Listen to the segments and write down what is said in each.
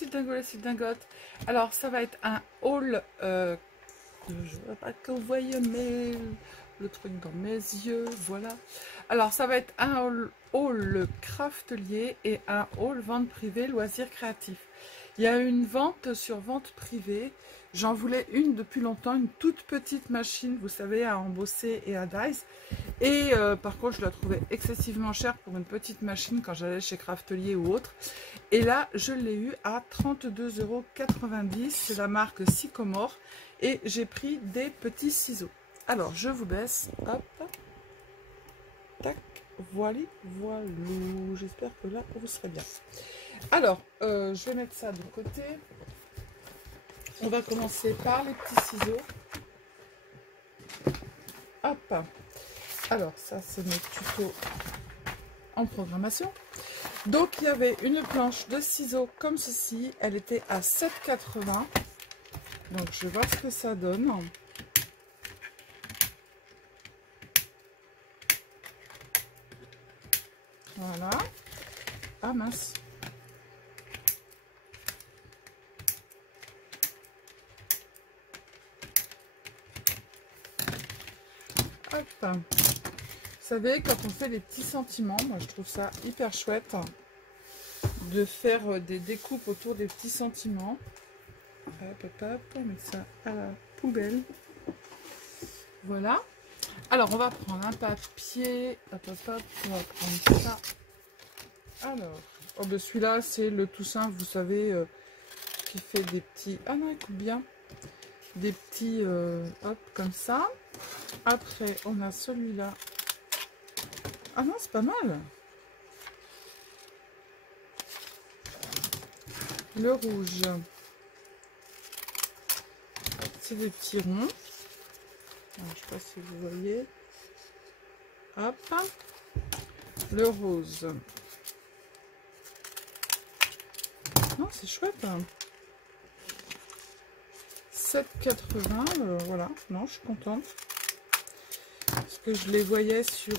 les Sildingotes. Alors, ça va être un haul. Je ne veux pas que vous voyez le truc dans mes yeux. Voilà. Alors, ça va être un haul craftelier et un haul vente privée loisirs créatifs. Il y a une vente sur vente privée. J'en voulais une depuis longtemps, une toute petite machine, vous savez, à embosser et à dice. Et par contre, je la trouvais excessivement chère pour une petite machine quand j'allais chez Craftelier ou autre. Et là, je l'ai eu à 32,90 €. C'est la marque Sycomore. Et j'ai pris des petits ciseaux. Alors, je vous baisse. Hop. Tac. Voilà. Voilà. J'espère que là, vous serez bien. Alors, je vais mettre ça de côté. On va commencer par les petits ciseaux. Hop. Alors, ça, c'est mes tutos en programmation. Donc, il y avait une planche de ciseaux comme ceci. Elle était à 7,80 €. Donc, je vais voir ce que ça donne. Voilà. Ah, mince. Hop. Vous savez, quand on fait des petits sentiments, moi je trouve ça hyper chouette de faire des découpes autour des petits sentiments. Hop, hop, hop, on met ça à la poubelle. Voilà. Alors, on va prendre un papier. Hop, hop, hop, on va prendre ça. Alors, oh ben celui-là, c'est le tout simple, vous savez, qui fait des petits... Ah non, il coupe bien. Des petits, hop, comme ça. Après, on a celui-là. Ah non, c'est pas mal. Le rouge. C'est des petits ronds. Alors, je sais pas si vous voyez. Hop. Le rose. Non, c'est chouette. 7,80 €. Voilà. Non, je suis contente. Parce que je les voyais sur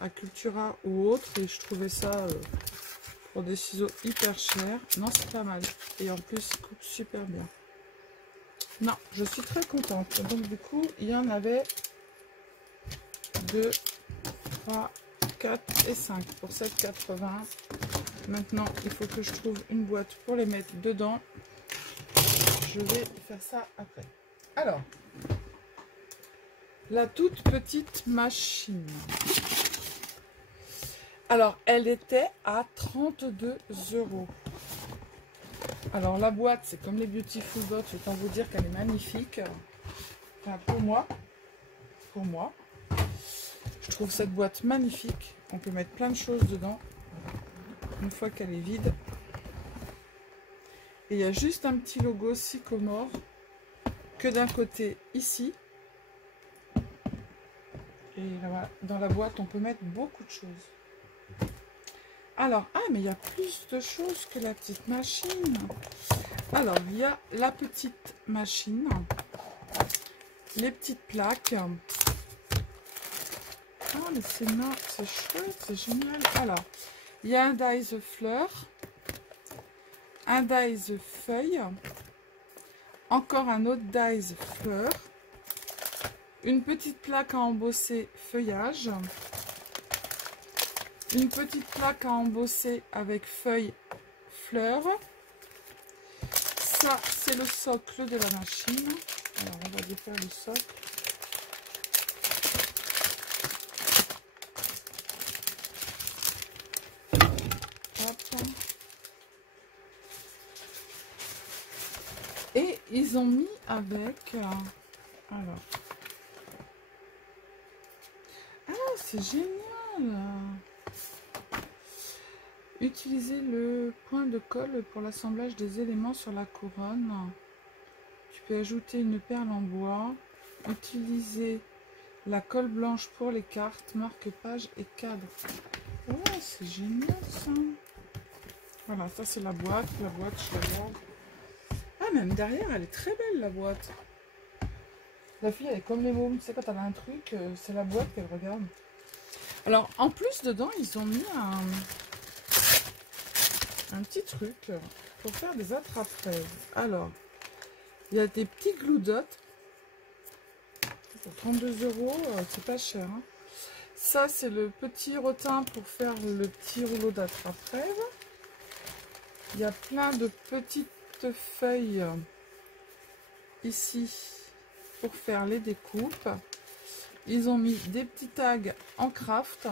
Acultura ou autre et je trouvais ça pour des ciseaux hyper chers. Non, c'est pas mal. Et en plus, ils coupent super bien. Non, je suis très contente. Donc du coup, il y en avait 2, 3, 4 et 5 pour 7,80 €. Maintenant, il faut que je trouve une boîte pour les mettre dedans. Je vais faire ça après. Alors, la toute petite machine. Alors, elle était à 32 €. Alors, la boîte, c'est comme les Beautiful Box. Autant vous dire qu'elle est magnifique. Enfin, pour moi. Pour moi. Je trouve cette boîte magnifique. On peut mettre plein de choses dedans. Une fois qu'elle est vide. Et il y a juste un petit logo Sycomore. Que d'un côté, ici. Et là, dans la boîte, on peut mettre beaucoup de choses. Alors, ah, mais il y a plus de choses que la petite machine. Alors, il y a la petite machine. Les petites plaques. Ah, mais c'est chouette, c'est génial. Alors, il y a un dies fleur. Un dies feuille. Encore un autre dies fleur. Une petite plaque à embosser feuillage. Une petite plaque à embosser avec feuilles fleurs. Ça, c'est le socle de la machine. Alors, on va défaire le socle. Hop. Et ils ont mis avec... alors... Ah, c'est génial! Utiliser le point de colle pour l'assemblage des éléments sur la couronne. Tu peux ajouter une perle en bois. Utiliser la colle blanche pour les cartes, marque-page et cadre. Oh, c'est génial ça! Voilà, ça c'est la boîte. La boîte, je la vois. Ah, même derrière, elle est très belle la boîte. La fille, elle est comme les mômes. Tu sais, quand elle a un truc, c'est la boîte qu'elle regarde. Alors, en plus, dedans, ils ont mis un petit truc. pour faire des attrape-rêves. Alors, il y a des petits glue dots. Pour 32 €, c'est pas cher. Hein. Ça, c'est le petit rotin pour faire le petit rouleau d'attrape-rêve. Il y a plein de petites feuilles ici pour faire les découpes. Ils ont mis des petits tags en craft.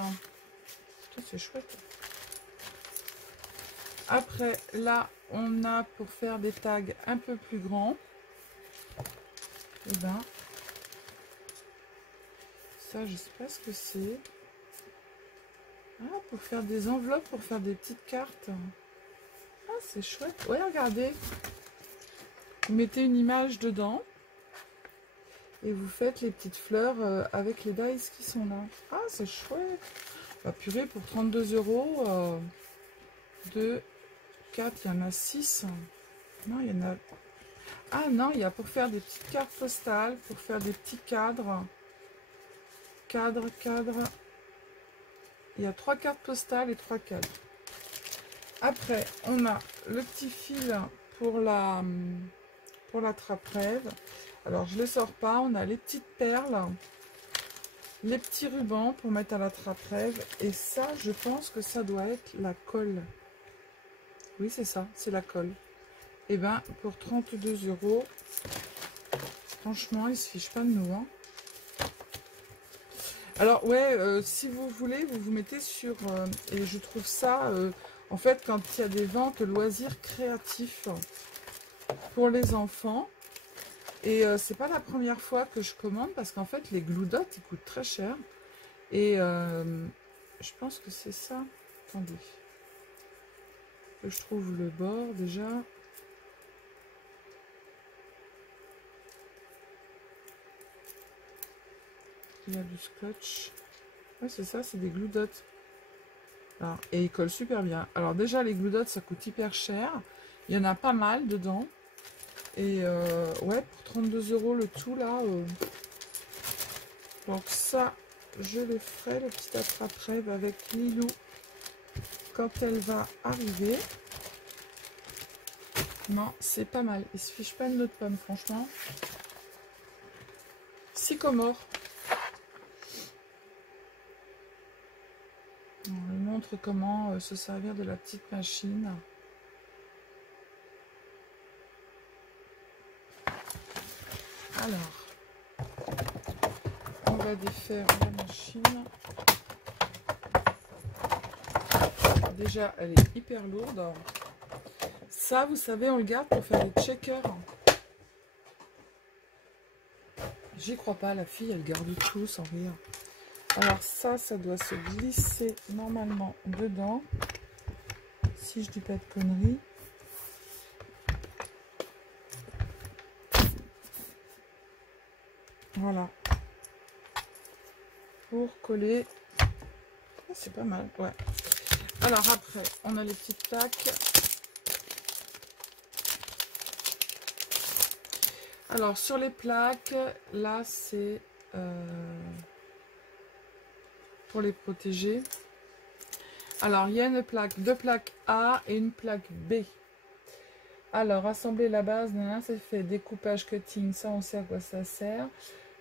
C'est chouette. Après, là, on a pour faire des tags un peu plus grands. Et ben, ça, je sais pas ce que c'est. Ah, pour faire des enveloppes, pour faire des petites cartes. Ah, c'est chouette. Ouais, regardez. Vous mettez une image dedans. Et vous faites les petites fleurs avec les dies qui sont là. Ah, c'est chouette. Bah, purée, pour 32 €, 2, 4, il y en a 6. Non, il y en a... Ah non, il y a pour faire des petites cartes postales, pour faire des petits cadres. Cadre. Il y a 3 cartes postales et 3 cadres. Après, on a le petit fil pour la trappe-rêve. Alors, je ne les sors pas. On a les petites perles, les petits rubans pour mettre à la trappe-rêve. Et ça, je pense que ça doit être la colle. Oui, c'est ça, c'est la colle. Et bien, pour 32 €, franchement, ils ne se fichent pas de nous. Hein. Alors, ouais, si vous voulez, vous vous mettez sur... et je trouve ça, en fait, quand il y a des ventes loisirs créatifs pour les enfants. Et c'est pas la première fois que je commande parce qu'en fait, les glue dots, ils coûtent très cher. Et je pense que c'est ça. Attendez. Que je trouve le bord déjà. Il y a du scotch. Ouais, c'est ça, c'est des glue dots. Alors, et ils collent super bien. Alors déjà, les glue dots, ça coûte hyper cher. Il y en a pas mal dedans. Et ouais, pour 32 € le tout, là. Donc ça, je le ferai, le petit attrape-rêve avec Lilou quand elle va arriver. Non, c'est pas mal. Il se fiche pas de notre pomme, franchement. Sycomore. On lui montre comment se servir de la petite machine. Alors, on va défaire la machine. Déjà, elle est hyper lourde. Ça, vous savez, on le garde pour faire des checkers. J'y crois pas, la fille, elle garde tout sans rire. Alors ça doit se glisser normalement dedans. Si je dis pas de conneries. Voilà. Pour coller. Oh, c'est pas mal, ouais. Alors après, on a les petites plaques. Alors sur les plaques, là c'est pour les protéger. Alors il y a une plaque, deux plaques A et une plaque B. Alors assembler la base, c'est fait découpage cutting, ça on sait à quoi ça sert.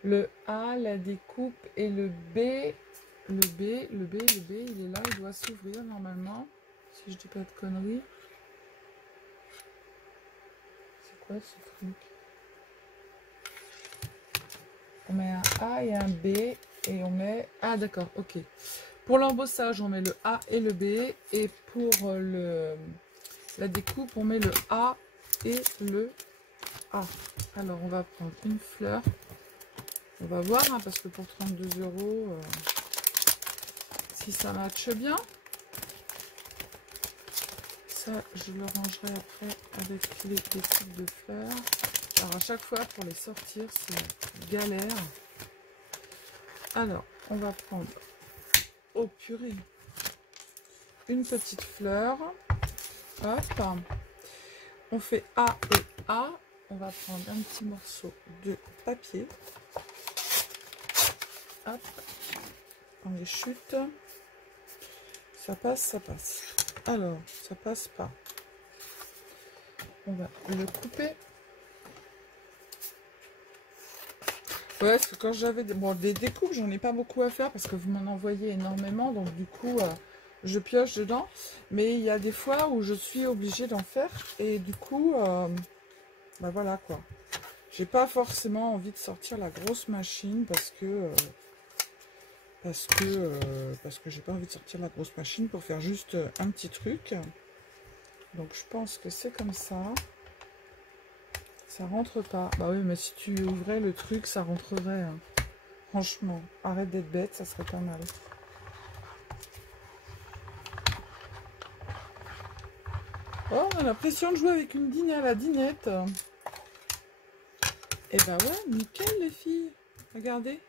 Le A, la découpe et le B, il est là, il doit s'ouvrir normalement, si je dis pas de conneries. C'est quoi ce truc? On met un A et un B et on met... Ah d'accord, ok. Pour l'embossage, on met le A et le B. Et pour la découpe, on met le A et le A. Alors, on va prendre une fleur. On va voir, hein, parce que pour 32 €, si ça matche bien. Ça, je le rangerai après avec les types de fleurs. Alors, à chaque fois, pour les sortir, c'est galère. Alors, on va prendre... Oh, purée! Une petite fleur. Hop. On fait A et A. On va prendre un petit morceau de papier. Hop. On les chute. Ça passe, ça passe. Alors, ça passe pas. on va le couper. Ouais, parce que quand j'avais des découpes, j'en ai pas beaucoup à faire parce que vous m'en envoyez énormément. Donc du coup, je pioche dedans. Mais il y a des fois où je suis obligée d'en faire. Et du coup, bah voilà quoi. J'ai pas forcément envie de sortir la grosse machine parce que j'ai pas envie de sortir la grosse machine pour faire juste un petit truc. Donc je pense que c'est comme ça. Ça rentre pas. Bah oui, mais si tu ouvrais le truc, ça rentrerait. Hein. Franchement, arrête d'être bête, ça serait pas mal. Oh, on a l'impression de jouer avec une dîne à la dinette. Et bah ouais, nickel les filles. Regardez.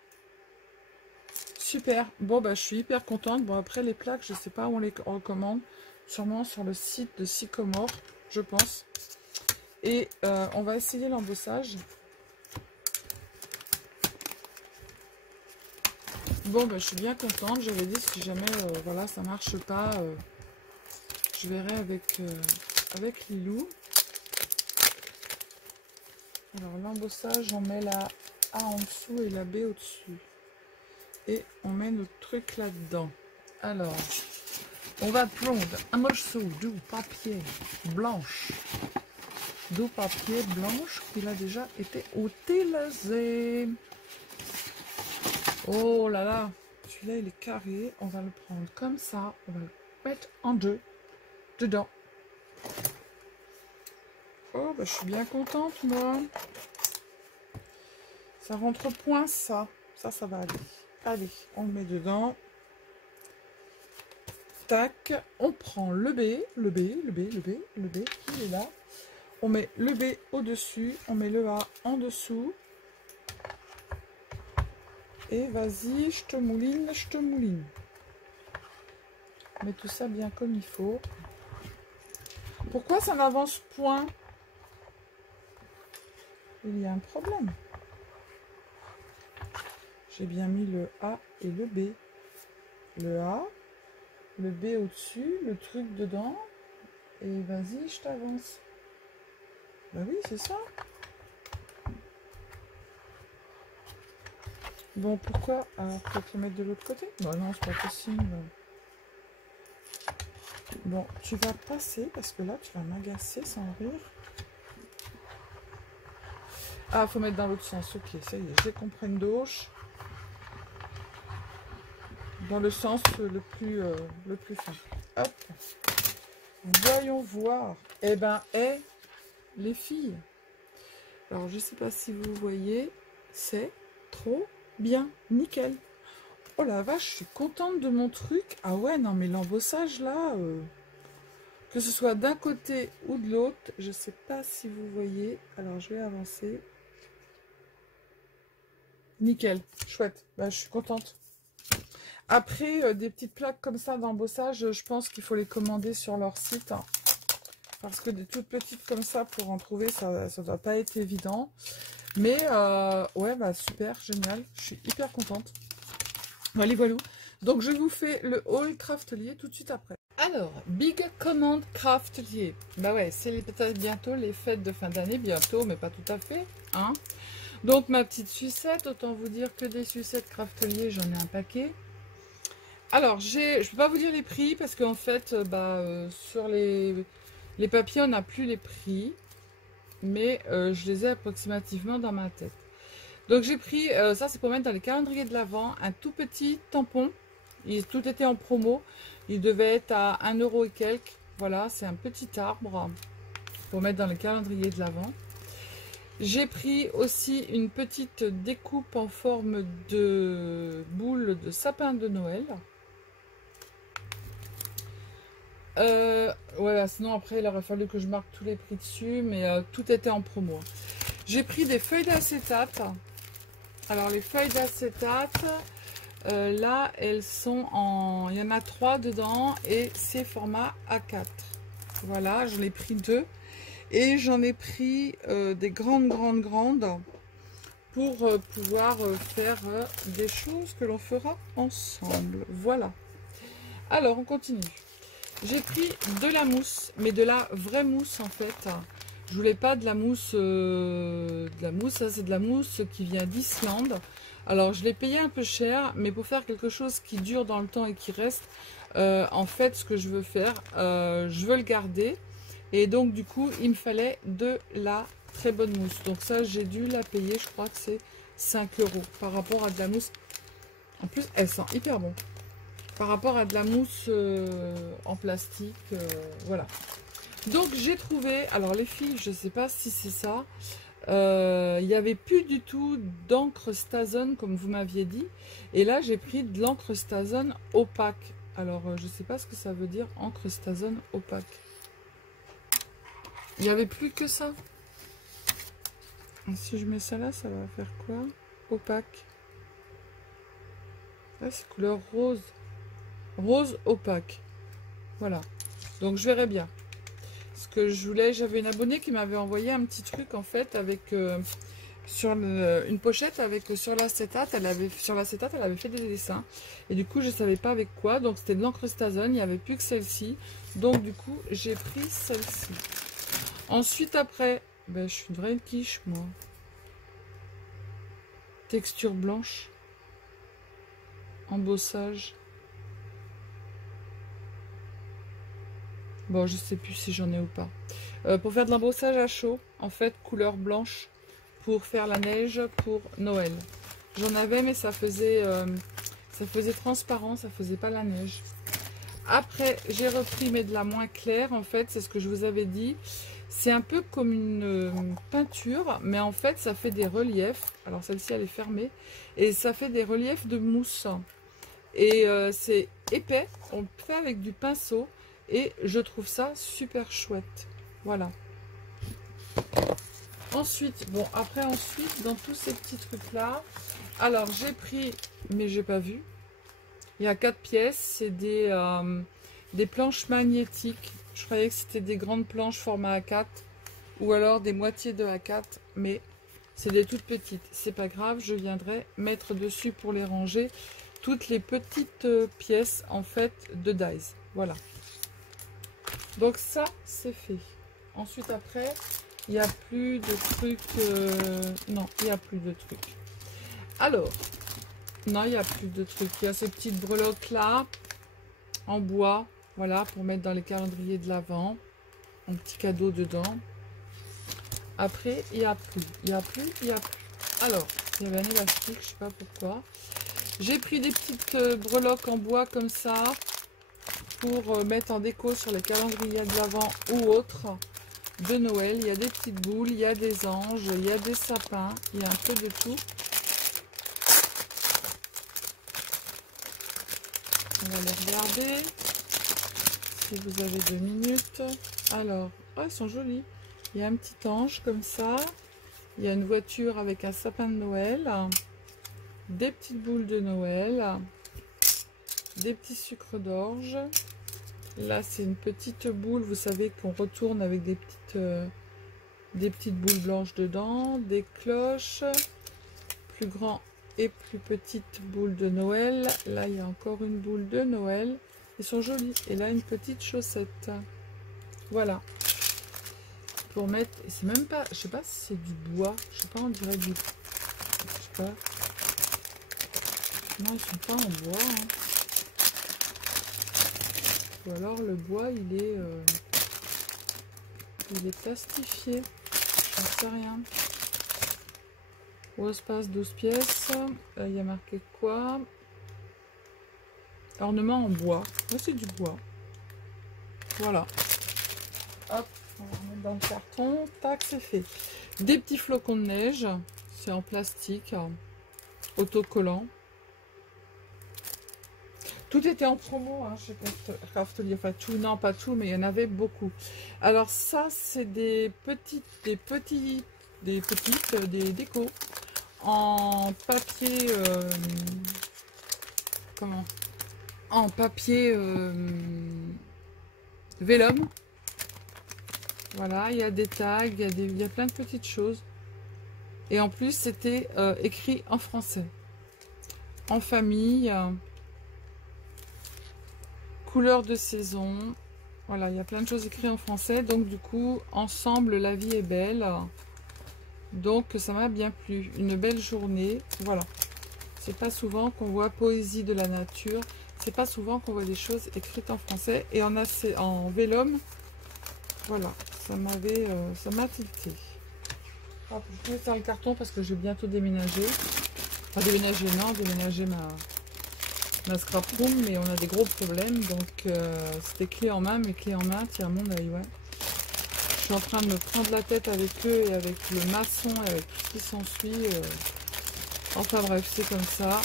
Super. Bon, bah je suis hyper contente. Bon, après les plaques, je sais pas où on les recommande. Sûrement sur le site de Sycomore, je pense. Et on va essayer l'embossage. Bon, bah, je suis bien contente. J'avais dit si jamais voilà, ça marche pas, je verrai avec Lilou. Alors, l'embossage, on met la A en dessous et la B au-dessus. Et on met notre truc là-dedans. Alors, on va prendre un morceau de papier blanche. De papier blanche qui a déjà été utilisé. Oh là là, celui-là il est carré. On va le prendre comme ça. On va le mettre en deux dedans. Oh, bah, je suis bien contente, moi. Ça rentre point, ça. Ça va aller. Allez, on le met dedans. Tac. On prend le B, il est là. On met le B au-dessus. On met le A en dessous. Et vas-y, je te mouline, je te mouline. Mets tout ça bien comme il faut. Pourquoi ça n'avance point? Il y a un problème. J'ai bien mis le A et le B. Le A, le B au-dessus, le truc dedans. Et vas-y, je t'avance. Bah oui, c'est ça. Bon, pourquoi? Alors, peut-être le mettre de l'autre côté? Bah non, c'est pas possible. Bon, tu vas passer parce que là, tu vas m'agacer sans rire. Ah, faut mettre dans l'autre sens. Ok, ça y est, j'ai compris gauche. Dans le sens le plus fin. Hop. Voyons voir. Eh ben, les filles. Alors, je sais pas si vous voyez. C'est trop bien. Nickel. Oh la vache, je suis contente de mon truc. Ah ouais, non, mais l'embossage là, que ce soit d'un côté ou de l'autre, je sais pas si vous voyez. Alors, je vais avancer. Nickel, chouette. Bah, je suis contente. Après, des petites plaques comme ça d'embossage, je pense qu'il faut les commander sur leur site. Hein, parce que des toutes petites comme ça, pour en trouver, ça ne doit pas être évident. Mais, ouais, bah super, génial. Je suis hyper contente. Voilà, voilà. Donc, je vous fais le haul Craftelier tout de suite après. Alors, Big Command Craftelier. Bah ouais, c'est peut-être bientôt les fêtes de fin d'année, bientôt, mais pas tout à fait. Hein. Donc, ma petite sucette, autant vous dire que des sucettes Craftelier, j'en ai un paquet. Alors, je ne peux pas vous dire les prix parce qu'en fait, sur les papiers, on n'a plus les prix. Mais je les ai approximativement dans ma tête. Donc, j'ai pris, ça c'est pour mettre dans les calendriers de l'Avent, un tout petit tampon. Tout était en promo. Il devait être à 1 € et quelques. Voilà, c'est un petit arbre pour mettre dans les calendriers de l'Avent. J'ai pris aussi une petite découpe en forme de boule de sapin de Noël. Voilà, sinon après il aurait fallu que je marque tous les prix dessus, mais tout était en promo. J'ai pris des feuilles d'acétate. Alors les feuilles d'acétate, là elles sont en... Il y en a 3 dedans et c'est format A4. Voilà, j'en ai pris 2. Et j'en ai pris des grandes pour pouvoir faire des choses que l'on fera ensemble. Voilà. Alors on continue. J'ai pris de la mousse, mais de la vraie mousse en fait, Je voulais pas de la mousse, ça c'est de la mousse qui vient d'Islande. Alors je l'ai payé un peu cher, mais pour faire quelque chose qui dure dans le temps et qui reste, en fait ce que je veux faire, je veux le garder. Et donc du coup il me fallait de la très bonne mousse. Donc ça j'ai dû la payer, je crois que c'est 5 € par rapport à de la mousse. En plus elle sent hyper bon. Par rapport à de la mousse en plastique, voilà. Donc j'ai trouvé, alors les fils, je ne sais pas si c'est ça, il n'y avait plus du tout d'encre Stazone comme vous m'aviez dit. Et là j'ai pris de l'encre Stazone opaque. Alors je ne sais pas ce que ça veut dire, encre Stazone opaque. Il n'y avait plus que ça. Et si je mets ça là, ça va faire quoi? Opaque. Ah, c'est couleur rose. Rose opaque. Voilà. Donc je verrai bien. Ce que je voulais, j'avais une abonnée qui m'avait envoyé un petit truc en fait avec sur une pochette avec sur l'acétate. Elle avait fait des dessins et du coup je savais pas avec quoi. Donc c'était de l'encre Stazone. Il n'y avait plus que celle-ci. Donc du coup j'ai pris celle-ci. Ensuite après, ben, je suis une vraie quiche moi. Texture blanche. Embossage. Bon, je sais plus si j'en ai ou pas. Pour faire de l'embossage à chaud, en fait, couleur blanche, pour faire la neige pour Noël. J'en avais, mais ça faisait transparent, ça faisait pas la neige. Après, j'ai repris, mais de la moins claire, en fait, c'est ce que je vous avais dit. C'est un peu comme une peinture, mais en fait, ça fait des reliefs. Alors, celle-ci, elle est fermée. Et ça fait des reliefs de mousse. Et c'est épais, on le fait avec du pinceau. Et je trouve ça super chouette. Voilà. Ensuite, bon, après, ensuite, dans tous ces petits trucs-là, alors, j'ai pris, mais j'ai pas vu. Il y a 4 pièces. C'est des planches magnétiques. Je croyais que c'était des grandes planches format A4. Ou alors des moitiés de A4. Mais c'est des toutes petites. C'est pas grave, je viendrai mettre dessus pour les ranger toutes les petites pièces, en fait, de dies. Voilà. Donc ça, c'est fait. Ensuite, après, il n'y a plus de trucs. Non, il n'y a plus de trucs. Alors, non, il n'y a plus de trucs. Il y a ces petites breloques là, en bois. Voilà, pour mettre dans les calendriers de l'Avent. Un petit cadeau dedans. Après, il n'y a plus. Il n'y a plus, il n'y a plus. Alors, il y avait un élastique, je ne sais pas pourquoi. J'ai pris des petites breloques en bois comme ça. Pour mettre en déco sur les calendriers de l'Avent ou autres de Noël. Il y a des petites boules, il y a des anges, il y a des sapins, il y a un peu de tout. On va les regarder si vous avez 2 minutes. Alors, oh, ils sont jolis. Il y a un petit ange comme ça. Il y a une voiture avec un sapin de Noël. Des petites boules de Noël. Des petits sucres d'orge. Là, c'est une petite boule, vous savez, qu'on retourne avec des petites boules blanches dedans, des cloches, plus grand et plus petite boule de Noël. Là, il y a encore une boule de Noël. Ils sont jolis. Et là, une petite chaussette. Voilà. Pour mettre, c'est même pas, je sais pas si c'est du bois. Je sais pas, on dirait du, je sais pas. Non, ils sont pas en bois. Hein. Ou alors le bois il est plastifié, j'en sais rien. Au espace 12 pièces, il y a marqué quoi? Ornement en bois. Là c'est du bois. Voilà. Hop, on va remettre dans le carton. Tac, c'est fait. Des petits flocons de neige. C'est en plastique. Autocollant. Tout était en promo hein, chez Craftelier. Enfin tout, non pas tout, mais il y en avait beaucoup. Alors ça, c'est des décos en papier. Comment? En papier vélum. Voilà, il y a des tags, il y a plein de petites choses. Et en plus, c'était écrit en français. En famille. Couleur de saison. Voilà, il y a plein de choses écrites en français. Donc du coup, ensemble, la vie est belle. Donc ça m'a bien plu. Une belle journée. Voilà. C'est pas souvent qu'on voit poésie de la nature. C'est pas souvent qu'on voit des choses écrites en français. Et en vélum. Voilà. Ça m'a tilté. Hop, je vais faire le carton parce que je vais bientôt déménager. Enfin déménager, non, déménager ma scrap room, mais on a des gros problèmes. Donc c'était clé en main, mais clé en main, tiens mon œil, ouais. Je suis en train de me prendre la tête avec eux et avec le maçon et avec tout ce qui s'ensuit. Enfin bref, c'est comme ça.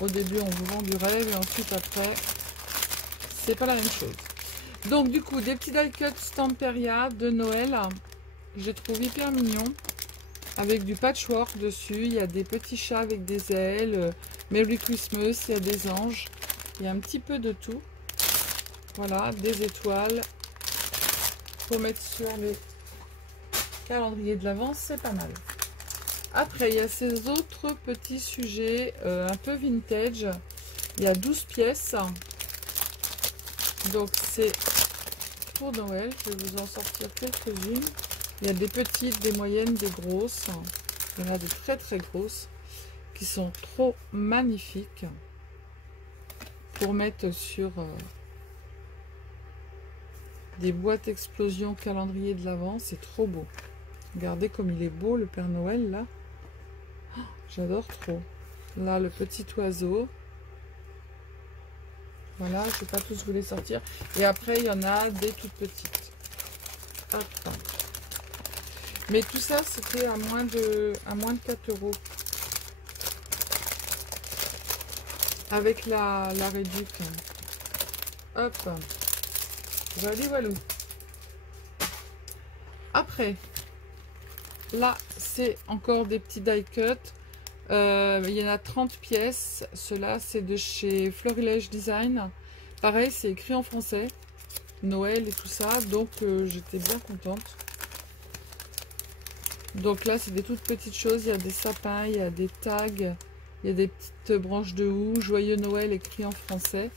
Au début, on vous vend du rêve et ensuite, après, c'est pas la même chose. Donc, du coup, des petits die cut Stamperia de Noël. Je les trouve hyper mignons. Avec du patchwork dessus. Il y a des petits chats avec des ailes. Merry Christmas, il y a des anges. Il y a un petit peu de tout. Voilà, des étoiles. Pour mettre sur les calendriers de l'Avent, c'est pas mal. Après, il y a ces autres petits sujets un peu vintage. Il y a 12 pièces. Donc, c'est pour Noël. Je vais vous en sortir quelques-unes. Il y a des petites, des moyennes, des grosses. Il y en a des très très grosses qui sont trop magnifiques pour mettre sur des boîtes explosion calendrier de l'Avent. C'est trop beau. Regardez comme il est beau le Père Noël là. Oh, j'adore trop. Là le petit oiseau. Voilà, je ne vais pas tous vous les sortir. Et après il y en a des toutes petites. Hop. Mais tout ça c'était à moins de 4 €. Avec la réduc. Hop. Joli walou. Après. Là, c'est encore des petits die cut. Il y en a 30 pièces. Ceux-là, c'est de chez Florilège Design. Pareil, c'est écrit en français. Noël et tout ça. Donc, j'étais bien contente. Donc là, c'est des toutes petites choses. Il y a des sapins, il y a des tags. Il y a des petites branches de houx. Joyeux Noël écrit en français.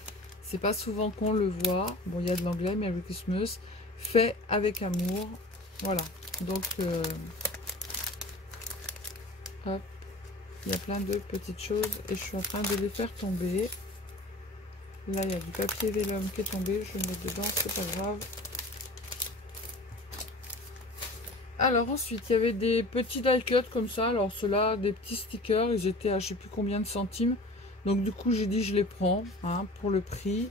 C'est pas souvent qu'on le voit. Bon, il y a de l'anglais, Merry Christmas. Fait avec amour. Voilà. Donc... hop, il y a plein de petites choses et je suis en train de les faire tomber. Là, il y a du papier vélum qui est tombé. Je vais le mettre dedans, c'est pas grave. Alors ensuite, il y avait des petits die cut comme ça. Alors ceux-là, des petits stickers. Ils étaient à je sais plus combien de centimes. Donc du coup, j'ai dit je les prends hein, pour le prix.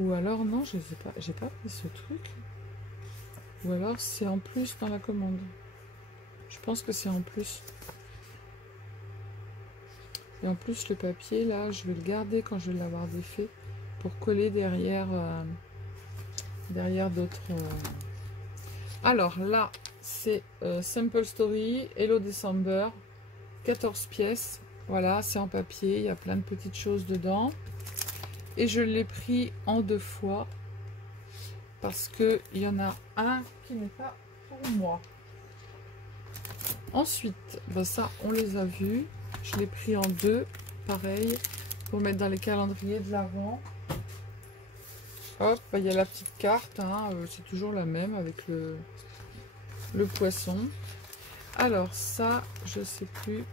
Ou alors non, je sais pas. J'ai pas pris ce truc. Ou alors c'est en plus dans la commande. Je pense que c'est en plus. Et en plus le papier là, je vais le garder quand je vais l'avoir défait pour coller derrière derrière d'autres. Alors là, c'est Simple Story, Hello December, 14 pièces. Voilà, c'est en papier, il y a plein de petites choses dedans. Et je l'ai pris en 2 fois. Parce qu'il y en a un qui n'est pas pour moi. Ensuite, ben ça, on les a vus. Je l'ai pris en 2, pareil, pour mettre dans les calendriers de l'Avent. Hop, ben, il y a la petite carte, hein, c'est toujours la même avec le poisson. Alors ça, je ne sais plus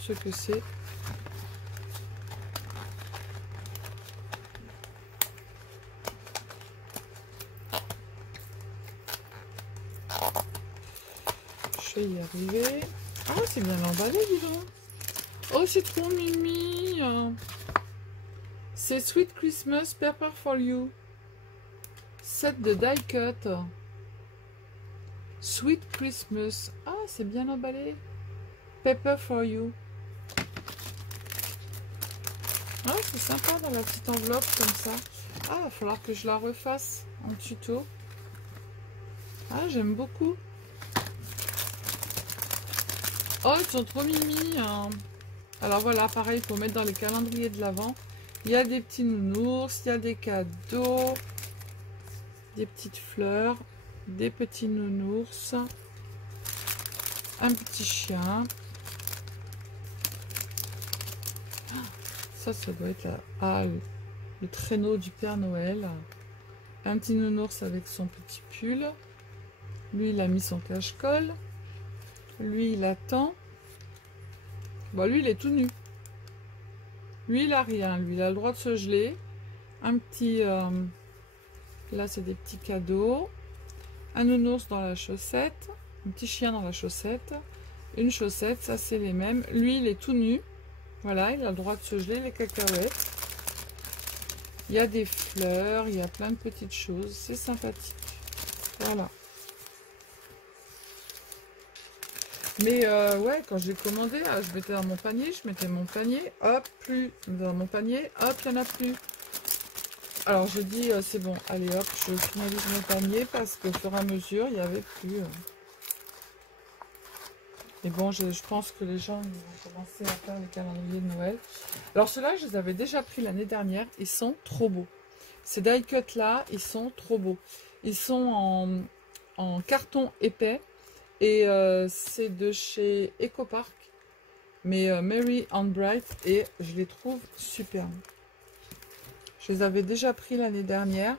ce que c'est. Je vais y arriver. Ah, c'est bien emballé, dis donc. Oh, c'est trop mimi. C'est Sweet Christmas Pepper for You. Set de die cut. Sweet Christmas. Ah, c'est bien emballé. Pepper for You. Ah, c'est sympa dans la petite enveloppe comme ça. Ah, il va falloir que je la refasse en tuto. Ah, j'aime beaucoup. Oh, ils sont trop mimi. Hein. Alors voilà, pareil, pour mettre dans les calendriers de l'Avent. Il y a des petits nounours, il y a des cadeaux, des petites fleurs, des petits nounours, un petit chien. ça doit être le traîneau du Père Noël. Un petit nounours avec son petit pull. Lui, il a mis son cache-colle. Lui, il attend. Bon, lui, il est tout nu. Lui, il a rien. Lui, il a le droit de se geler. Un petit... là, c'est des petits cadeaux. Un nounours dans la chaussette. Un petit chien dans la chaussette. Une chaussette, ça, c'est les mêmes. Lui, il est tout nu. Voilà, il a le droit de se geler les cacahuètes. Il y a des fleurs, il y a plein de petites choses. C'est sympathique. Voilà. Mais ouais, quand j'ai commandé, je mettais dans mon panier, je mettais mon panier, hop, plus. Dans mon panier, hop, il n'y en a plus. Alors je dis, c'est bon, allez hop, je finalise mon panier parce qu'au fur et à mesure, il n'y avait plus. Et bon, je pense que les gens ils vont commencer à faire les calendriers de Noël. Alors ceux-là, je les avais déjà pris l'année dernière. Ils sont trop beaux. Ces die cuts là, ils sont trop beaux. Ils sont en carton épais. Et c'est de chez EcoPark. Mais Merry and Bright. Et je les trouve superbes. Je les avais déjà pris l'année dernière.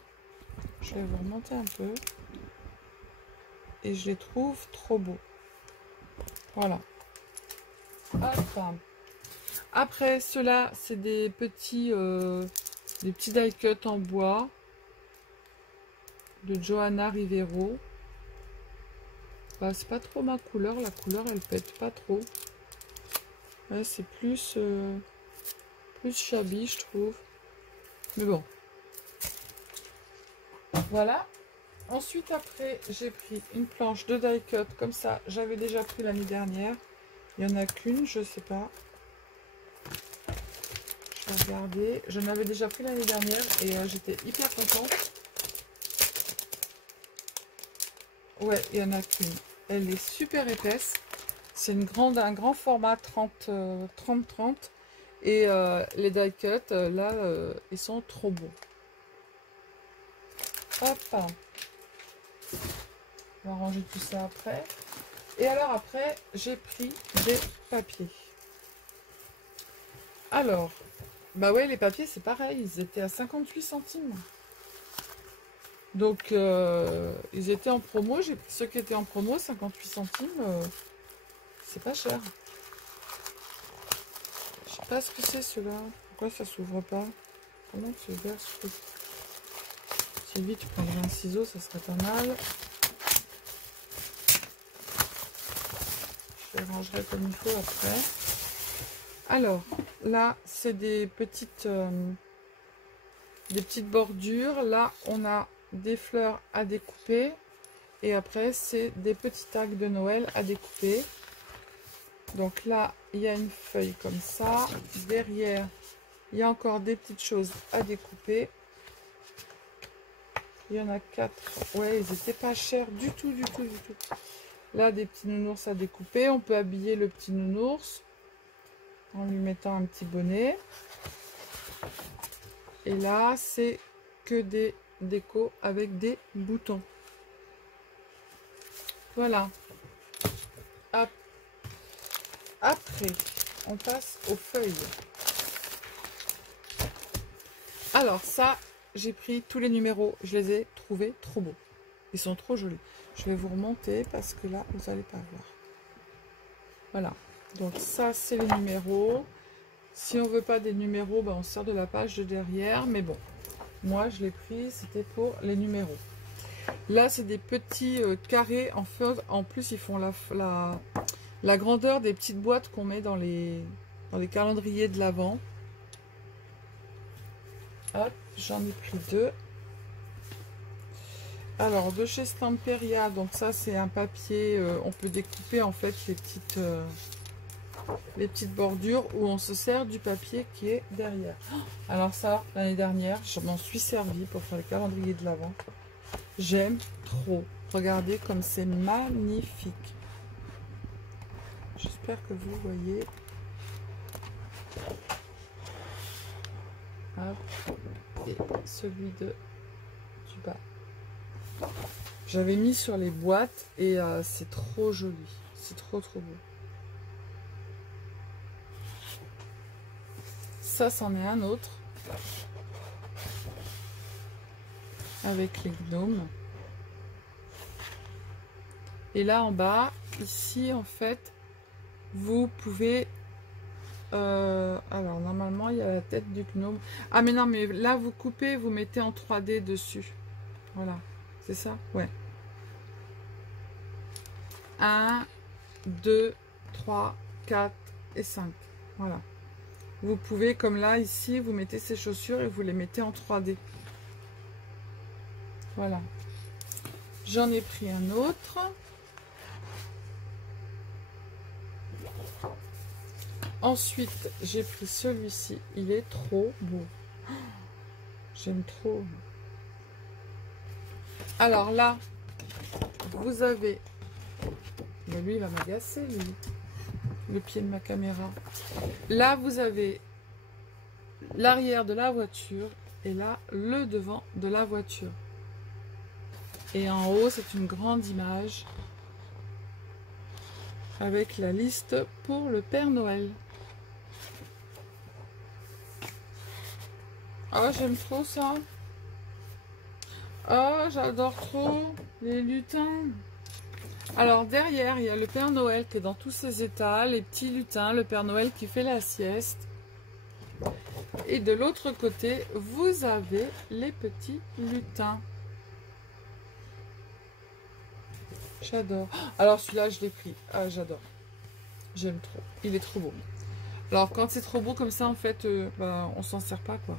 Je vais vous remonter un peu. Et je les trouve trop beaux. Voilà. Hop. Après, ceux-là, c'est des petits die cuts en bois de Johanna Rivero. Bah, c'est pas trop ma couleur. La couleur, elle pète pas trop. Ouais, c'est plus shabby, je trouve. Mais bon. Voilà. Ensuite, après, j'ai pris une planche de die cut comme ça. J'avais déjà pris l'année dernière. Il n'y en a qu'une, je sais pas. Je vais regarder. J'en avais déjà pris l'année dernière et j'étais hyper contente. Ouais, il n'y en a qu'une. Elle est super épaisse. C'est un grand format 30-30. Et les die cut, là, ils sont trop beaux. Hop. On va ranger tout ça après. Et alors après, j'ai pris des papiers. Alors, bah ouais, les papiers, c'est pareil. Ils étaient à 58 centimes. Donc, ils étaient en promo. J'ai pris ceux qui étaient en promo, 58 centimes. C'est pas cher. Je sais pas ce que c'est ceux-là. Pourquoi ça s'ouvre pas? Comment c'est ouvert ce truc? Sylvie, tu prendrais un ciseau, ça serait pas mal. Je les rangerai comme il faut après. Alors, là, c'est des petites bordures. Là, on a des fleurs à découper. Et après, c'est des petits tags de Noël à découper. Donc là, il y a une feuille comme ça. Derrière, il y a encore des petites choses à découper. Il y en a 4. Ouais, ils n'étaient pas chers du tout, du tout, du tout. Là, des petits nounours à découper. On peut habiller le petit nounours en lui mettant un petit bonnet. Et là, c'est que des décos avec des boutons. Voilà. Hop. Après, on passe aux feuilles. Alors ça, j'ai pris tous les numéros. Je les ai trouvés trop beaux. Ils sont trop jolis. Je vais vous remonter parce que là, vous n'allez pas voir. Voilà. Donc ça, c'est les numéros. Si on veut pas des numéros, ben on sort de la page de derrière. Mais bon, moi, je l'ai pris. C'était pour les numéros. Là, c'est des petits carrés. En plus, ils font la grandeur des petites boîtes qu'on met dans les calendriers de l'Avent. Hop, j'en ai pris 2. Alors, de chez Stamperia, donc ça, c'est un papier. On peut découper en fait les petites bordures où on se sert du papier qui est derrière. Alors ça, l'année dernière, je m'en suis servi pour faire le calendrier de l'Avent. J'aime trop. Regardez comme c'est magnifique. J'espère que vous voyez. Hop. Et celui du bas. J'avais mis sur les boîtes et c'est trop joli. C'est trop beau. Ça, c'en est un autre. Avec les gnomes. Et là, en bas, ici, en fait, vous pouvez... alors, normalement, il y a la tête du gnome. Ah, mais non, mais là, vous coupez, vous mettez en 3D dessus. Voilà. C'est ça? Ouais. 1, 2, 3, 4 et 5. Voilà. Vous pouvez, comme là, ici, vous mettez ces chaussures et vous les mettez en 3D. Voilà. J'en ai pris un autre. Ensuite, j'ai pris celui-ci. Il est trop beau. J'aime trop. Alors là, vous avez... Mais lui, il va m'agacer, lui. Le pied de ma caméra. Là, vous avez l'arrière de la voiture. Et là, le devant de la voiture. Et en haut, c'est une grande image. Avec la liste pour le Père Noël. Oh, j'aime trop ça. Oh, j'adore trop les lutins. Alors, derrière, il y a le Père Noël qui est dans tous ses états. Les petits lutins, le Père Noël qui fait la sieste. Et de l'autre côté, vous avez les petits lutins. J'adore. Alors, celui-là, je l'ai pris. Ah, j'adore. J'aime trop. Il est trop beau. Alors, quand c'est trop beau comme ça, en fait, bah, on s'en sert pas, quoi.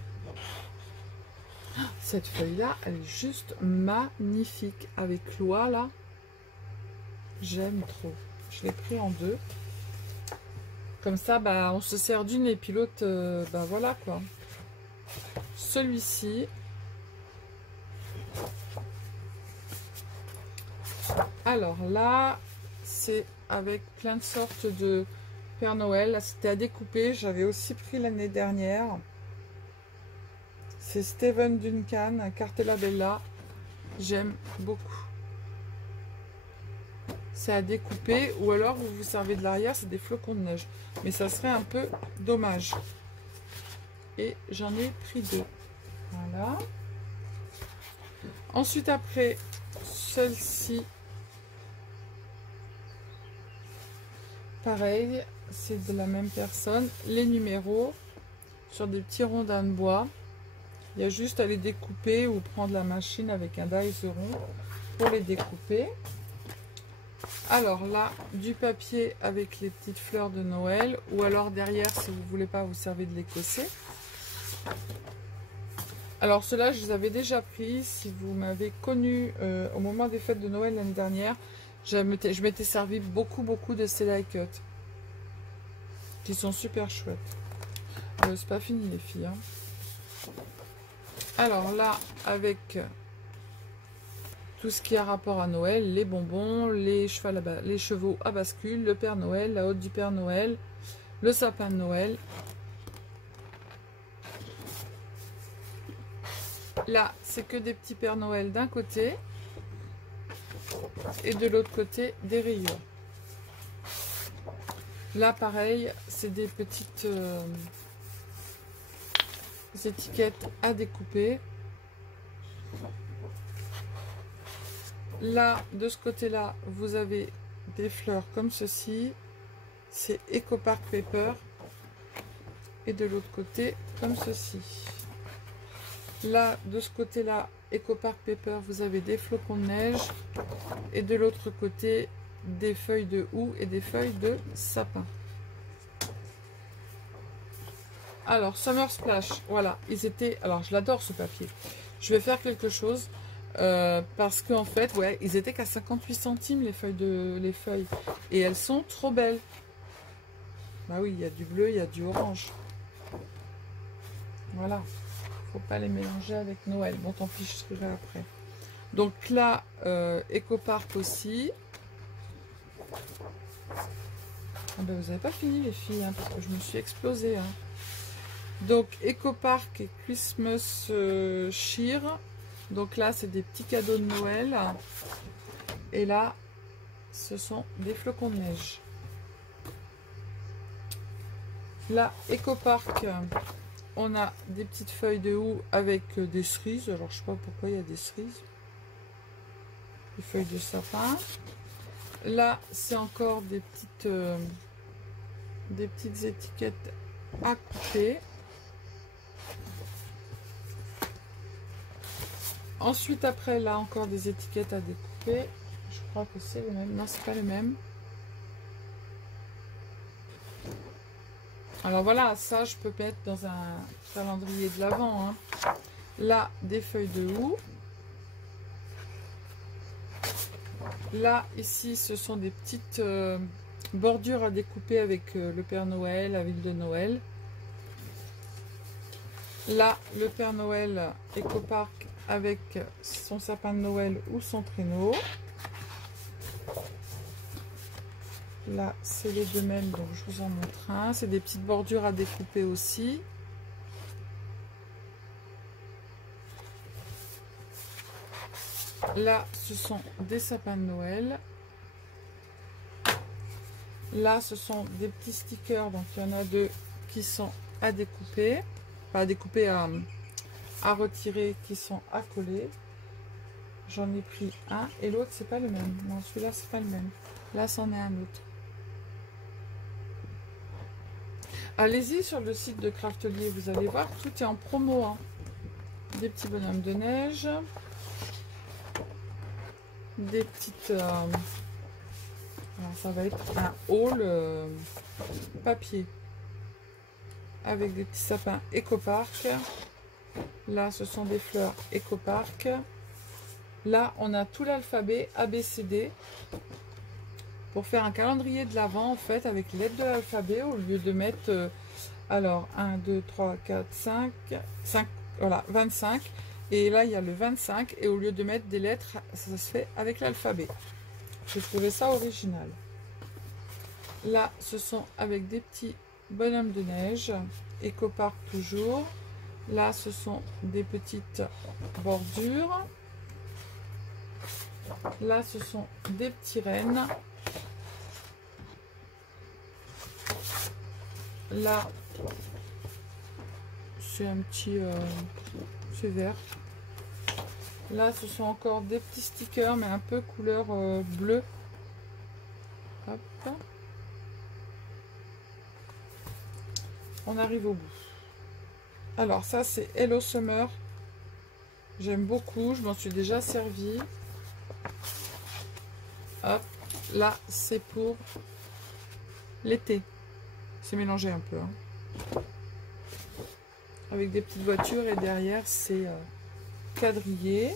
Cette feuille-là, elle est juste magnifique. Avec l'oie, là. J'aime trop. Je l'ai pris en 2. Comme ça, bah, on se sert d'une et puis l'autre, bah voilà, quoi. Celui-ci. Alors là, c'est avec plein de sortes de Père Noël. Là, c'était à découper. J'avais aussi pris l'année dernière. C'est Steven Duncan, Cartella Bella. J'aime beaucoup. C'est à découper. Ou alors, vous vous servez de l'arrière, c'est des flocons de neige. Mais ça serait un peu dommage. Et j'en ai pris 2. Voilà. Ensuite, après, celle-ci. Pareil, c'est de la même personne. Les numéros sur des petits rondins de bois. Il y a juste à les découper ou prendre la machine avec un dice-rond pour les découper. Alors là, du papier avec les petites fleurs de Noël. Ou alors derrière, si vous ne voulez pas, vous servez de l'écossais. Alors ceux-là, je les avais déjà pris. Si vous m'avez connu au moment des fêtes de Noël l'année dernière, je m'étais servi beaucoup de ces die cut. Qui sont super chouettes. C'est pas fini les filles. Hein. Alors là, avec tout ce qui a rapport à Noël, les bonbons, les chevaux à bascule, le Père Noël, la hotte du Père Noël, le sapin de Noël. Là, c'est que des petits Pères Noël d'un côté et de l'autre côté des rayures. Là, pareil, c'est des petites étiquettes à découper. Là, de ce côté-là, vous avez des fleurs comme ceci. C'est Eco Park Paper. Et de l'autre côté, comme ceci. Là, de ce côté-là, Eco Park Paper, vous avez des flocons de neige. Et de l'autre côté, des feuilles de houx et des feuilles de sapin. Alors, Summer Splash, voilà, ils étaient... Alors, je l'adore ce papier. Je vais faire quelque chose... parce qu'en fait, ouais, ils étaient qu'à 58 centimes les feuilles. Et elles sont trop belles. Bah oui, il y a du bleu, il y a du orange. Voilà. Faut pas les mélanger avec Noël. Bon, tant pis, je serai après. Donc là, Eco Park aussi. Ah ben, vous n'avez pas fini les filles, hein, parce que je me suis explosée. Hein. Donc Eco Park et Christmas Cheer. Donc là, c'est des petits cadeaux de Noël. Et là, ce sont des flocons de neige. Là, Eco Park, on a des petites feuilles de houx avec des cerises. Alors, je sais pas pourquoi il y a des cerises. Des feuilles de sapin. Là, c'est encore des petites étiquettes à couper. Ensuite, après, là, encore des étiquettes à découper. Je crois que c'est les mêmes. Non, c'est pas les mêmes. Alors voilà, ça, je peux mettre dans un calendrier de l'Avent. Hein. Là, des feuilles de houx. Là, ici, ce sont des petites bordures à découper avec le Père Noël, la ville de Noël. Là, le Père Noël Ecopark avec son sapin de Noël ou son traîneau. Là, c'est les deux mêmes, donc je vous en montre un. C'est des petites bordures à découper aussi. Là, ce sont des sapins de Noël. Là, ce sont des petits stickers, donc il y en a deux qui sont à découper. Pas à découper, à retirer, qui sont à coller. J'en ai pris un et l'autre, c'est pas le même. Non, celui-là, c'est pas le même. Là, c'en est un autre. Allez-y sur le site de Craftelier, vous allez voir, tout est en promo. Hein. Des petits bonhommes de neige. Des petites... alors, ça va être un haul papier. Avec des petits sapins Ecopark. Là, ce sont des fleurs Ecopark. Là, on a tout l'alphabet ABCD. Pour faire un calendrier de l'Avent, en fait, avec les lettres de l'alphabet, au lieu de mettre... alors, 1, 2, 3, 4, 5, voilà, 25. Et là, il y a le 25. Et au lieu de mettre des lettres, ça se fait avec l'alphabet. J'ai trouvé ça original. Là, ce sont avec des petits bonhommes de neige. Ecopark toujours. Là, ce sont des petites bordures. Là, ce sont des petits rennes. Là, c'est un petit... c'est vert. Là, ce sont encore des petits stickers, mais un peu couleur bleue. Hop. On arrive au bout. Alors, ça, c'est Hello Summer. J'aime beaucoup. Je m'en suis déjà servi. Hop. Là, c'est pour l'été. C'est mélangé un peu. Hein. Avec des petites voitures et derrière, c'est quadrillé.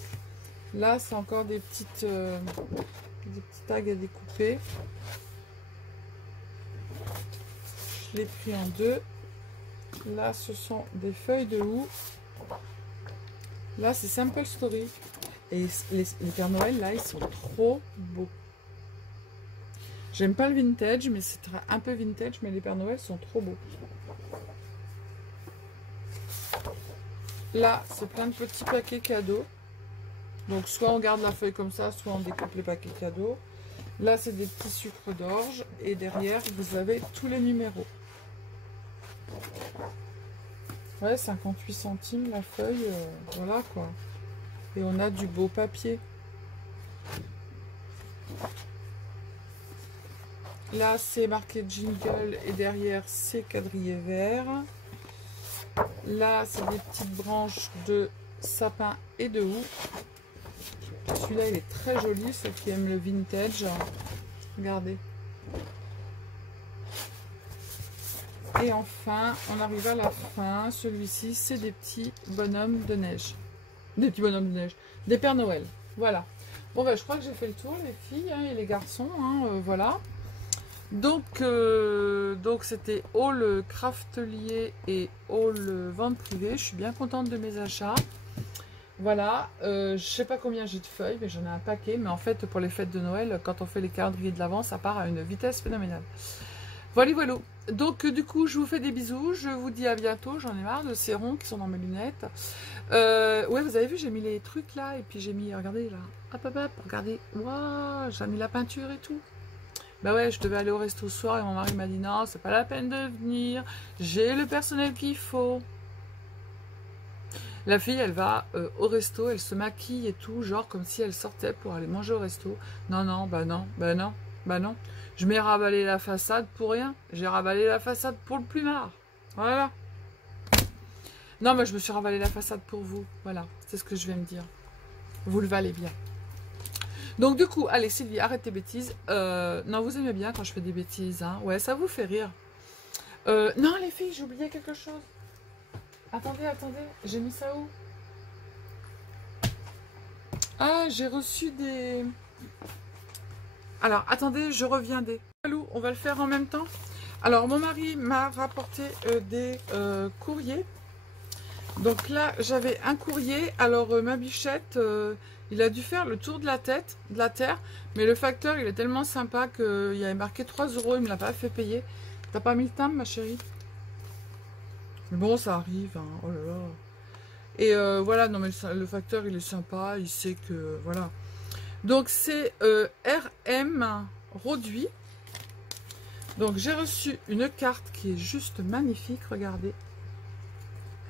Là, c'est encore des petites tags à découper. Je l'ai pris en deux. Là, ce sont des feuilles de houx. Là, c'est Simple Story. Et les Pères Noël, là, ils sont trop beaux. J'aime pas le vintage, mais c'est un peu vintage, mais les Pères Noël sont trop beaux. Là, c'est plein de petits paquets cadeaux. Donc, soit on garde la feuille comme ça, soit on découpe les paquets cadeaux. Là, c'est des petits sucres d'orge. Et derrière, vous avez tous les numéros. Ouais, 58 centimes la feuille. Voilà, quoi. Et on a du beau papier. Là, c'est marqué jingle. Et derrière, c'est quadrillé vert. Là, c'est des petites branches de sapin et de houx. Celui-là, il est très joli, ceux qui aiment le vintage. Regardez. Et enfin, on arrive à la fin. Celui-ci, c'est des petits bonhommes de neige. Des petits bonhommes de neige. Des Pères Noël. Voilà. Bon, ben, je crois que j'ai fait le tour, les filles hein, et les garçons. Hein, voilà. Donc c'était haul Craftelier et haul vente privée. Je suis bien contente de mes achats. Voilà, je sais pas combien j'ai de feuilles, mais j'en ai un paquet. Mais en fait, pour les fêtes de Noël, quand on fait les calendriers de l'Avent, ça part à une vitesse phénoménale. Voilà, voilà. Donc du coup, je vous fais des bisous. Je vous dis à bientôt. J'en ai marre de ces ronds qui sont dans mes lunettes. Ouais, vous avez vu, j'ai mis les trucs là. Et puis j'ai mis, regardez là. Hop, hop, hop, regardez. Waouh, j'ai mis la peinture et tout. Bah ouais, je devais aller au resto ce soir et mon mari m'a dit non, c'est pas la peine de venir, j'ai le personnel qu'il faut. La fille, elle va au resto, elle se maquille et tout, genre comme si elle sortait pour aller manger au resto. Non, non, bah non, bah non, bah non. Je m'ai raballé la façade pour rien. J'ai raballé la façade pour le plumard. Voilà. Non, mais je me suis raballé la façade pour vous. Voilà, c'est ce que je vais me dire. Vous le valez bien. Donc du coup, allez Sylvie, arrête tes bêtises. Non, vous aimez bien quand je fais des bêtises, hein. Ouais, ça vous fait rire. Non, les filles, j'ai oublié quelque chose. Attendez, attendez, j'ai mis ça où? Ah, j'ai reçu des... Alors, attendez, je reviens des... On va le faire en même temps. Alors, mon mari m'a rapporté des courriers. Donc là, j'avais un courrier. Alors, ma bichette, il a dû faire le tour de la tête, de la terre. Mais le facteur, il est tellement sympa qu'il y avait marqué 3 €. Il me l'a pas fait payer. T'as pas mis le timbre, ma chérie? Mais bon, ça arrive, hein. Oh là là. Et voilà, non mais le facteur, il est sympa. Il sait que... Voilà. Donc, c'est RM Roduit. Donc, j'ai reçu une carte qui est juste magnifique. Regardez.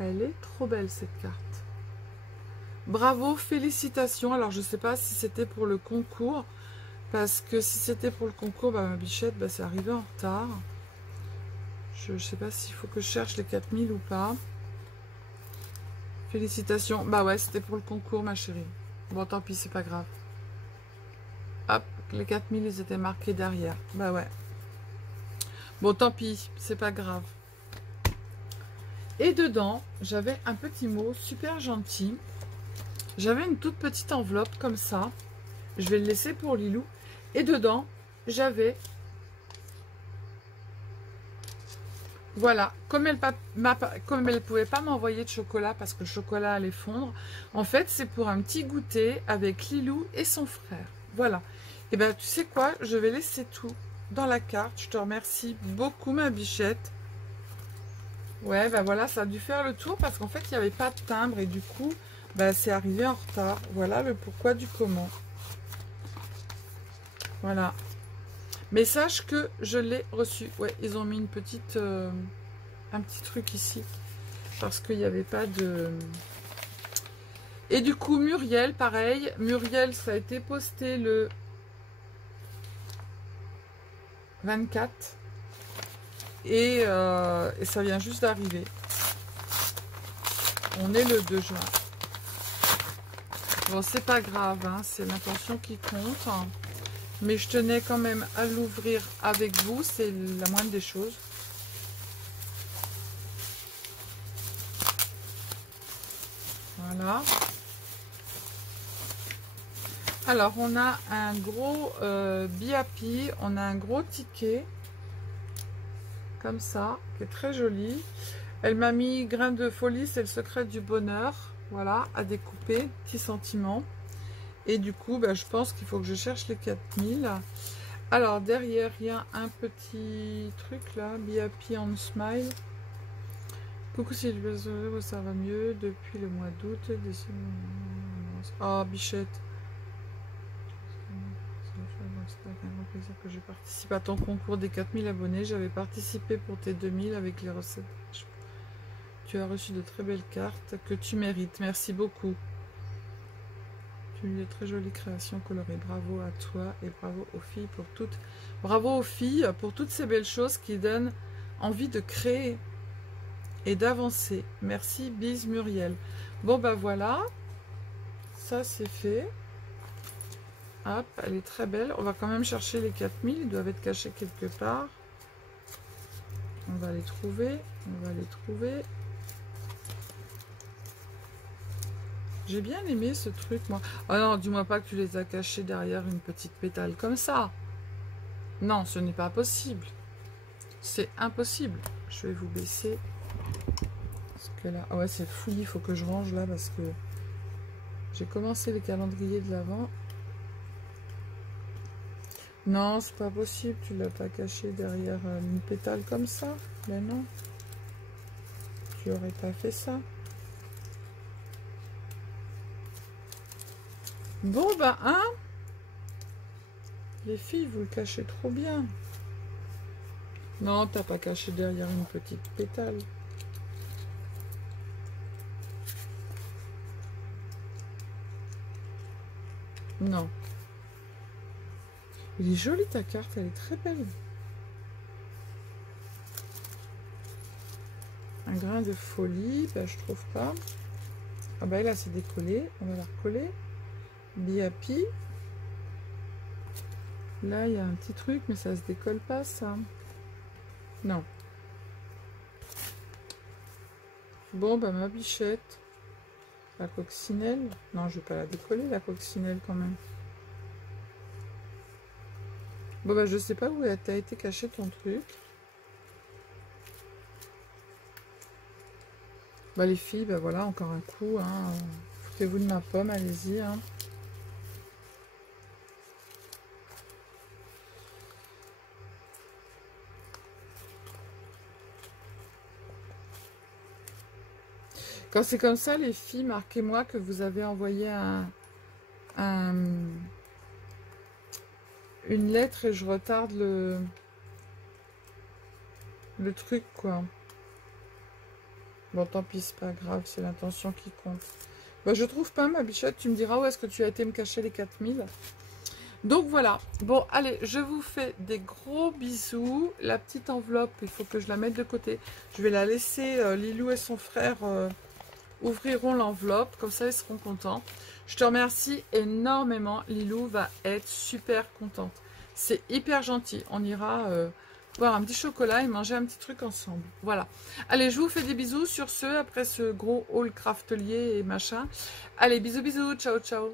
Elle est trop belle, cette carte. Bravo, félicitations. Alors, je ne sais pas si c'était pour le concours. Parce que si c'était pour le concours, bah, ma bichette, bah, c'est arrivé en retard. Je ne sais pas s'il faut que je cherche les 4000 ou pas. Félicitations. Bah ouais, c'était pour le concours, ma chérie. Bon, tant pis, c'est pas grave. Hop, les 4000, ils étaient marqués derrière. Bah ouais. Bon, tant pis, c'est pas grave. Et dedans, j'avais un petit mot super gentil. J'avais une toute petite enveloppe comme ça. Je vais le laisser pour Lilou. Et dedans, j'avais... Voilà, comme elle ne pouvait pas m'envoyer de chocolat parce que le chocolat allait fondre, en fait, c'est pour un petit goûter avec Lilou et son frère. Voilà. Et bien, tu sais quoi? Je vais laisser tout dans la carte. Je te remercie beaucoup, ma bichette. Ouais, ben voilà, ça a dû faire le tour parce qu'en fait, il n'y avait pas de timbre et du coup, ben, c'est arrivé en retard. Voilà le pourquoi du comment. Voilà. Mais sache que je l'ai reçu. Ouais, ils ont mis une petite, un petit truc ici parce qu'il n'y avait pas de... Et du coup, Muriel, pareil. Muriel, ça a été posté le 24. Et ça vient juste d'arriver. On est le 2 juin. Bon, c'est pas grave, hein, c'est l'intention qui compte. Mais je tenais quand même à l'ouvrir avec vous, c'est la moindre des choses. Voilà. Alors, on a un gros BAP, on a un gros ticket. Comme ça, qui est très joli. Elle m'a mis grain de folie, c'est le secret du bonheur. Voilà, à découper, petit sentiment. Et du coup, bah, je pense qu'il faut que je cherche les 4000. Alors, derrière, il y a un petit truc là, BAP on Smile. Coucou Sylvie, ça va mieux depuis le mois d'août. Oh, bichette. C'est un grand plaisir que je participe à ton concours des 4000 abonnés. J'avais participé pour tes 2000 avec les recettes. Tu as reçu de très belles cartes que tu mérites. Merci beaucoup. Tu as eu de très jolies créations colorées. Bravo à toi et bravo aux filles pour toutes. Bravo aux filles pour toutes ces belles choses qui donnent envie de créer et d'avancer. Merci, bise Muriel. Bon bah voilà, ça c'est fait. Hop, elle est très belle. On va quand même chercher les 4000. Ils doivent être cachés quelque part. On va les trouver. On va les trouver. J'ai bien aimé ce truc, moi. Oh non, dis-moi pas que tu les as cachés derrière une petite pétale comme ça. Non, ce n'est pas possible. C'est impossible. Je vais vous baisser. Parce que là... Ah ouais, c'est fouillis. Il faut que je range là parce que j'ai commencé les calendriers de l'Avent. Non, c'est pas possible. Tu l'as pas caché derrière une pétale comme ça. Mais non. Tu aurais pas fait ça. Bon, bah, hein. Les filles, vous le cachez trop bien. Non, t'as pas caché derrière une petite pétale. Non. Il est joli ta carte, elle est très belle. Un grain de folie, ben, je trouve pas. Ah ben là c'est décollé, on va la recoller. Be happy. Là il y a un petit truc, mais ça se décolle pas ça. Non. Bon ben ma bichette. La coccinelle. Non, je vais pas la décoller la coccinelle quand même. Bon ben je sais pas où t'as été caché ton truc. Bah les filles, ben voilà, encore un coup, hein. Foutez-vous de ma pomme, allez-y, hein. Quand c'est comme ça, les filles, marquez-moi que vous avez envoyé une lettre et je retarde le truc, quoi. Bon, tant pis, c'est pas grave, c'est l'intention qui compte. Bah, je trouve pas, ma bichette. Tu me diras où est-ce que tu as été me cacher les 4000. Donc, voilà. Bon, allez, je vous fais des gros bisous. La petite enveloppe, il faut que je la mette de côté. Je vais la laisser, Lilou et son frère ouvriront l'enveloppe. Comme ça, ils seront contents. Je te remercie énormément. Lilou va être super contente. C'est hyper gentil. On ira... boire un petit chocolat et manger un petit truc ensemble. Voilà. Allez, je vous fais des bisous sur ce, après ce gros haul craftelier et machin. Allez, bisous, bisous. Ciao, ciao.